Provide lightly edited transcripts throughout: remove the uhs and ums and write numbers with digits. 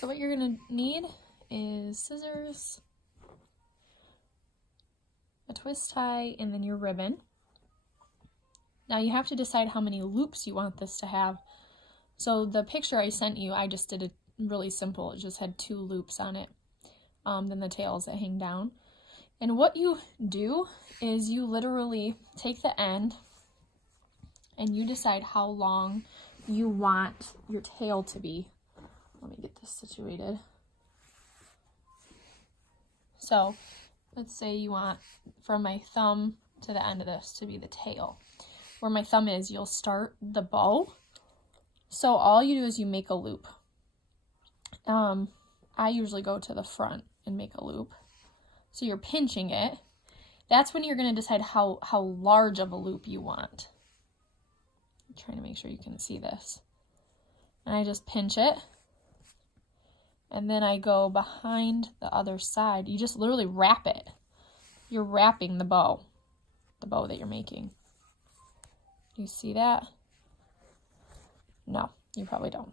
So what you're gonna need is scissors, a twist tie, and then your ribbon. Now you have to decide how many loops you want this to have. So the picture I sent you, I just did it really simple. It just had 2 loops on it, then the tails that hang down. And what you do is you literally take the end and you decide how long you want your tail to be. Let me get this situated. So let's say you want from my thumb to the end of this to be the tail. Where my thumb is, you'll start the bow. So all you do is you make a loop. I usually go to the front and make a loop. So you're pinching it. That's when you're going to decide how large of a loop you want. I'm trying to make sure you can see this. And I just pinch it. And then I go behind the other side. You just literally wrap it. You're wrapping the bow that you're making. Do you see that? No, you probably don't.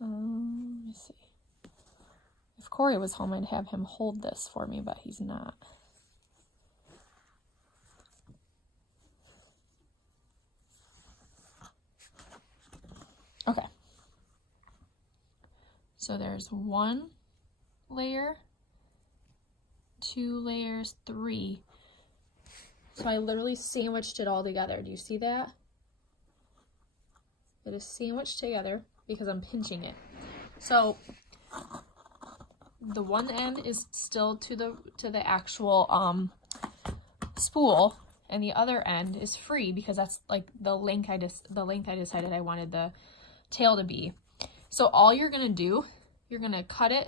Let me see. If Corey was home, I'd have him hold this for me, but he's not. Okay. So there's 1 layer, 2 layers, 3. So I literally sandwiched it all together. Do you see that? It is sandwiched together because I'm pinching it. So the one end is still to the actual spool, and the other end is free because that's like the length I decided I wanted the tail to be. So all you're gonna do, you're gonna cut it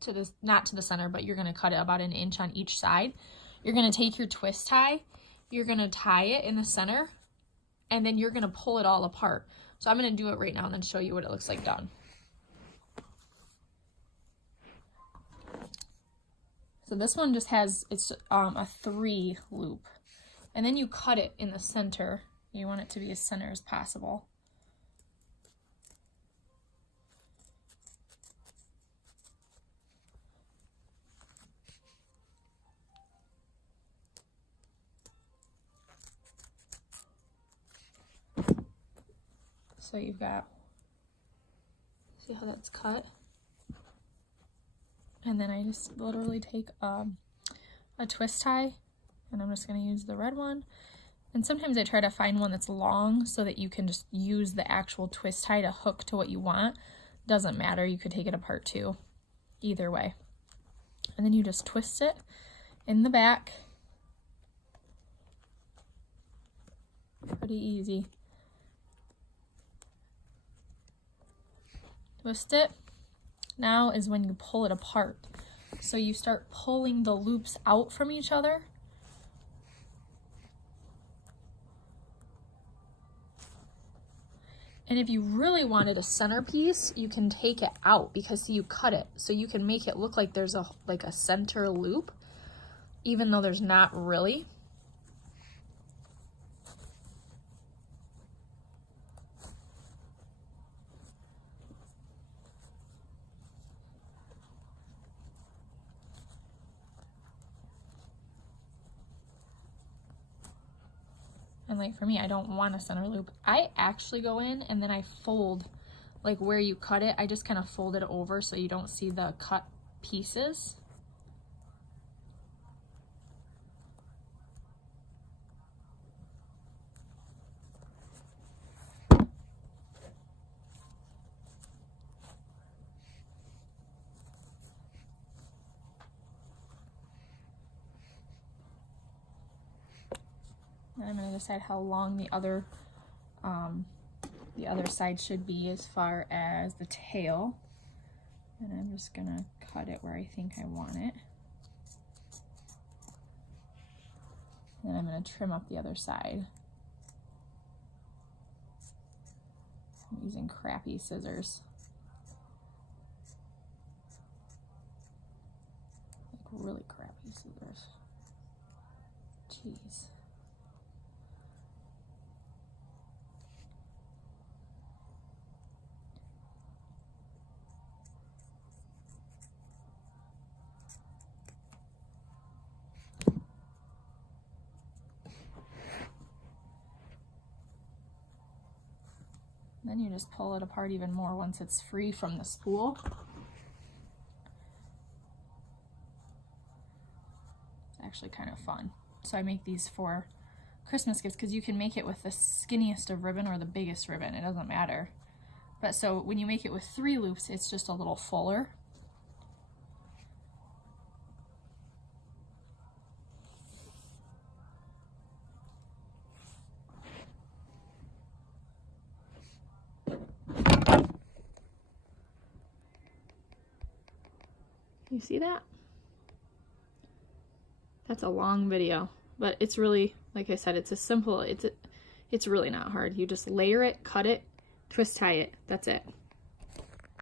to the, not to the center, but you're gonna cut it about 1 inch on each side. You're gonna take your twist tie, you're gonna tie it in the center, and then you're gonna pull it all apart. So I'm gonna do it right now and then show you what it looks like done. So this one just has, it's a 3 loop. And then you cut it in the center. You want it to be as center as possible. So you've got, see how that's cut? And then I just literally take a twist tie, and I'm just going to use the red one. And sometimes I try to find one that's long so that you can just use the actual twist tie to hook to what you want. Doesn't matter, you could take it apart too, either way. And then you just twist it in the back. Pretty easy. Twist it. Now is when you pull it apart. So you start pulling the loops out from each other. And if you really wanted a centerpiece, you can take it out because see, you cut it. So you can make it look like there's a center loop, even though there's not really. And like for me, I don't want a center loop. I actually go in and then I fold, like where you cut it, I just kind of fold it over so you don't see the cut pieces. And I'm going to decide how long the other side should be as far as the tail. And I'm just going to cut it where I think I want it. And I'm going to trim up the other side. I'm using crappy scissors. Like really crappy scissors. Jeez. Then you just pull it apart even more once it's free from the spool. It's actually kind of fun. So I make these for Christmas gifts because you can make it with the skinniest of ribbon or the biggest ribbon. It doesn't matter. But so when you make it with 3 loops, it's just a little fuller. You see that? That's a long video, but it's really, like I said, it's a simple, it's really not hard. You just layer it, cut it, twist tie it. That's it.